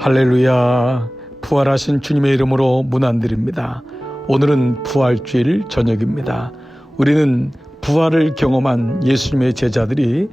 할렐루야. 부활하신 주님의 이름으로 문안드립니다. 오늘은 부활주일 저녁입니다. 우리는 부활을 경험한 예수님의 제자들이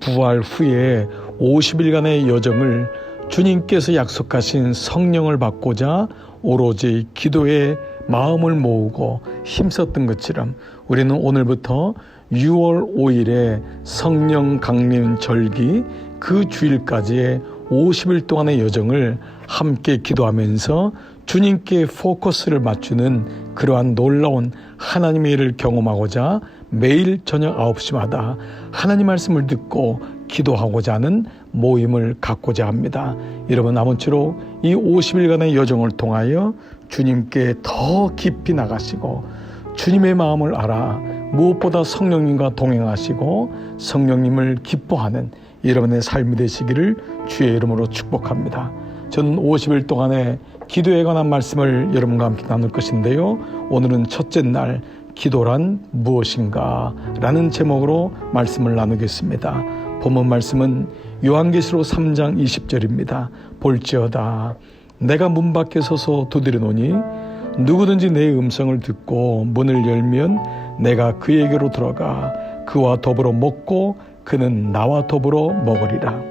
부활 후에 50일간의 여정을 주님께서 약속하신 성령을 받고자 오로지 기도에 마음을 모으고 힘썼던 것처럼 우리는 오늘부터 6월 5일에 성령 강림 절기 그 주일까지의 50일 동안의 여정을 함께 기도하면서 주님께 포커스를 맞추는 그러한 놀라운 하나님의 일을 경험하고자 매일 저녁 9시마다 하나님 말씀을 듣고 기도하고자 하는 모임을 갖고자 합니다. 여러분, 아무쪼록 이 50일간의 여정을 통하여 주님께 더 깊이 나가시고 주님의 마음을 알아 무엇보다 성령님과 동행하시고 성령님을 기뻐하는 여러분의 삶이 되시기를 주의 이름으로 축복합니다. 저는 50일 동안의 기도에 관한 말씀을 여러분과 함께 나눌 것인데요. 오늘은 첫째 날 기도란 무엇인가 라는 제목으로 말씀을 나누겠습니다. 본문 말씀은 요한계시록 3장 20절입니다. 볼지어다 내가 문 밖에 서서 두드리노니 누구든지 내 음성을 듣고 문을 열면 내가 그에게로 들어가 그와 더불어 먹고 그는 나와 더불어 먹으리라.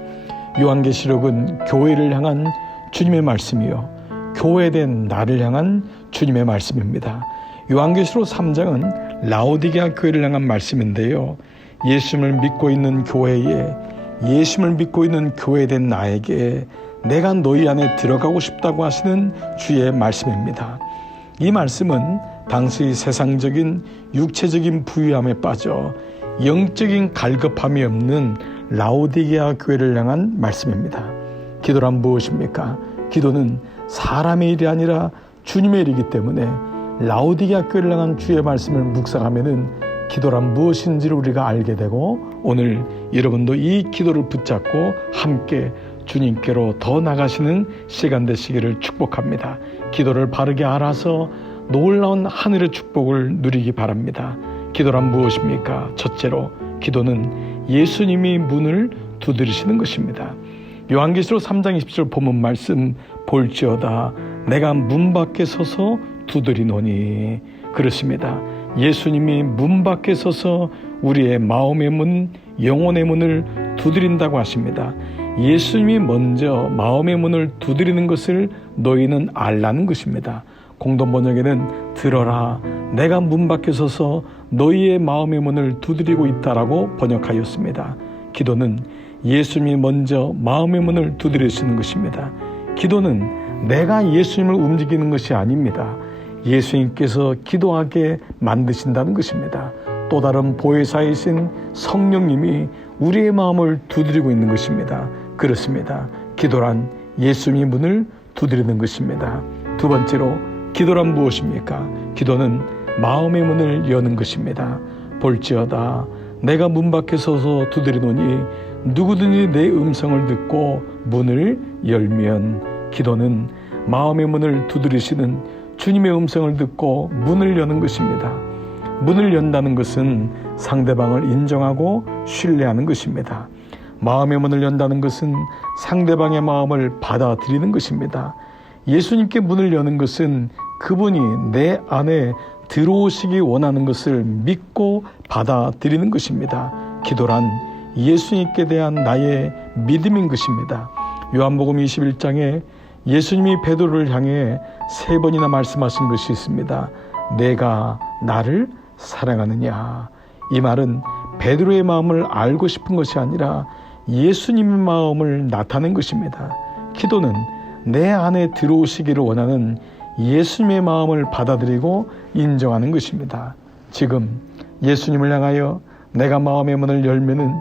요한계시록은 교회를 향한 주님의 말씀이요 교회된 나를 향한 주님의 말씀입니다. 요한계시록 3장은 라오디게아 교회를 향한 말씀인데요. 예수님을 믿고 있는 교회에 예수님을 믿고 있는 교회된 나에게 내가 너희 안에 들어가고 싶다고 하시는 주의 말씀입니다. 이 말씀은 당시 세상적인 육체적인 부유함에 빠져 영적인 갈급함이 없는 라오디게아 교회를 향한 말씀입니다. 기도란 무엇입니까? 기도는 사람의 일이 아니라 주님의 일이기 때문에 라오디게아 교회를 향한 주의 말씀을 묵상하면은 기도란 무엇인지를 우리가 알게 되고 오늘 여러분도 이 기도를 붙잡고 함께 주님께로 더 나가시는 시간 되시기를 축복합니다. 기도를 바르게 알아서 놀라운 하늘의 축복을 누리기 바랍니다. 기도란 무엇입니까? 첫째로 기도는 예수님이 문을 두드리시는 것입니다. 요한계시록 3장 20절 본문 말씀 볼지어다 내가 문 밖에 서서 두드리노니 그렇습니다. 예수님이 문 밖에 서서 우리의 마음의 문, 영혼의 문을 두드린다고 하십니다. 예수님이 먼저 마음의 문을 두드리는 것을 너희는 알라는 것입니다. 공동 번역에는 들어라 내가 문 밖에 서서 너희의 마음의 문을 두드리고 있다라고 번역하였습니다. 기도는 예수님이 먼저 마음의 문을 두드리시는 것입니다. 기도는 내가 예수님을 움직이는 것이 아닙니다. 예수님께서 기도하게 만드신다는 것입니다. 또 다른 보혜사이신 성령님이 우리의 마음을 두드리고 있는 것입니다. 그렇습니다. 기도란 예수님의 문을 두드리는 것입니다. 두 번째로 기도란 무엇입니까? 기도는 마음의 문을 여는 것입니다. 볼지어다 내가 문 밖에 서서 두드리노니 누구든지 내 음성을 듣고 문을 열면 기도는 마음의 문을 두드리시는 주님의 음성을 듣고 문을 여는 것입니다. 문을 연다는 것은 상대방을 인정하고 신뢰하는 것입니다. 마음의 문을 연다는 것은 상대방의 마음을 받아들이는 것입니다. 예수님께 문을 여는 것은 그분이 내 안에 들어오시기 원하는 것을 믿고 받아들이는 것입니다. 기도란 예수님께 대한 나의 믿음인 것입니다. 요한복음 21장에 예수님이 베드로를 향해 3번이나 말씀하신 것이 있습니다. 내가 나를 사랑하느냐. 이 말은 베드로의 마음을 알고 싶은 것이 아니라 예수님의 마음을 나타낸 것입니다. 기도는 내 안에 들어오시기를 원하는 예수님의 마음을 받아들이고 인정하는 것입니다. 지금 예수님을 향하여 내가 마음의 문을 열면은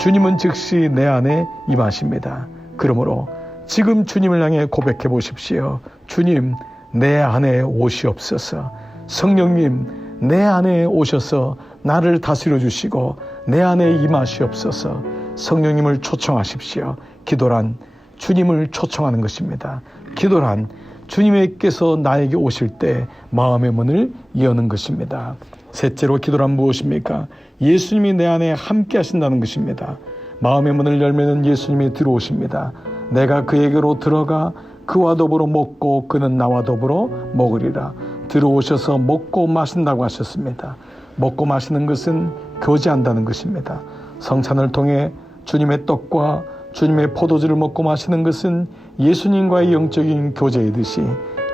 주님은 즉시 내 안에 임하십니다. 그러므로 지금 주님을 향해 고백해 보십시오. 주님, 내 안에 오시옵소서. 성령님, 내 안에 오셔서 나를 다스려 주시고 내 안에 임하시옵소서. 성령님을 초청하십시오. 기도란 주님을 초청하는 것입니다. 기도란 주님께서 나에게 오실 때 마음의 문을 여는 것입니다. 셋째로 기도란 무엇입니까? 예수님이 내 안에 함께 하신다는 것입니다. 마음의 문을 열면 예수님이 들어오십니다. 내가 그에게로 들어가 그와 더불어 먹고 그는 나와 더불어 먹으리라. 들어오셔서 먹고 마신다고 하셨습니다. 먹고 마시는 것은 교제한다는 것입니다. 성찬을 통해 주님의 떡과 주님의 포도주를 먹고 마시는 것은 예수님과의 영적인 교제이듯이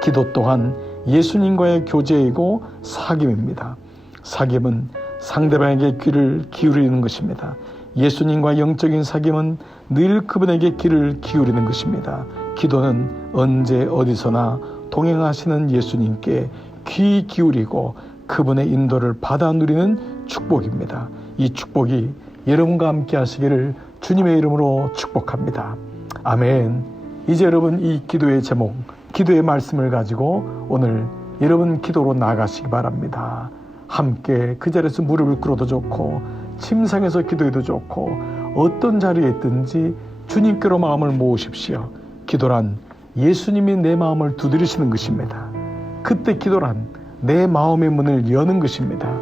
기도 또한 예수님과의 교제이고 사귐입니다. 사귐은 상대방에게 귀를 기울이는 것입니다. 예수님과 영적인 사귐은 늘 그분에게 귀를 기울이는 것입니다. 기도는 언제 어디서나 동행하시는 예수님께 귀 기울이고 그분의 인도를 받아 누리는 축복입니다. 이 축복이 여러분과 함께 하시기를 주님의 이름으로 축복합니다. 아멘. 이제 여러분 이 기도의 제목, 기도의 말씀을 가지고 오늘 여러분 기도로 나아가시기 바랍니다. 함께 그 자리에서 무릎을 꿇어도 좋고 침상에서 기도해도 좋고 어떤 자리에 있든지 주님께로 마음을 모으십시오. 기도란 예수님이 내 마음을 두드리시는 것입니다. 그때 기도란 내 마음의 문을 여는 것입니다.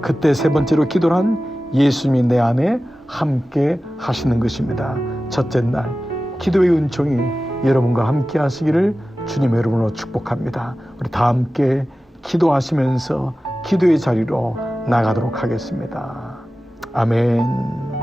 그때 세 번째로 기도란 예수님이 내 안에 함께 하시는 것입니다. 첫째 날 기도의 은총이 여러분과 함께 하시기를 주님의 이름으로 축복합니다. 우리 다 함께 기도하시면서 기도의 자리로 나가도록 하겠습니다. 아멘.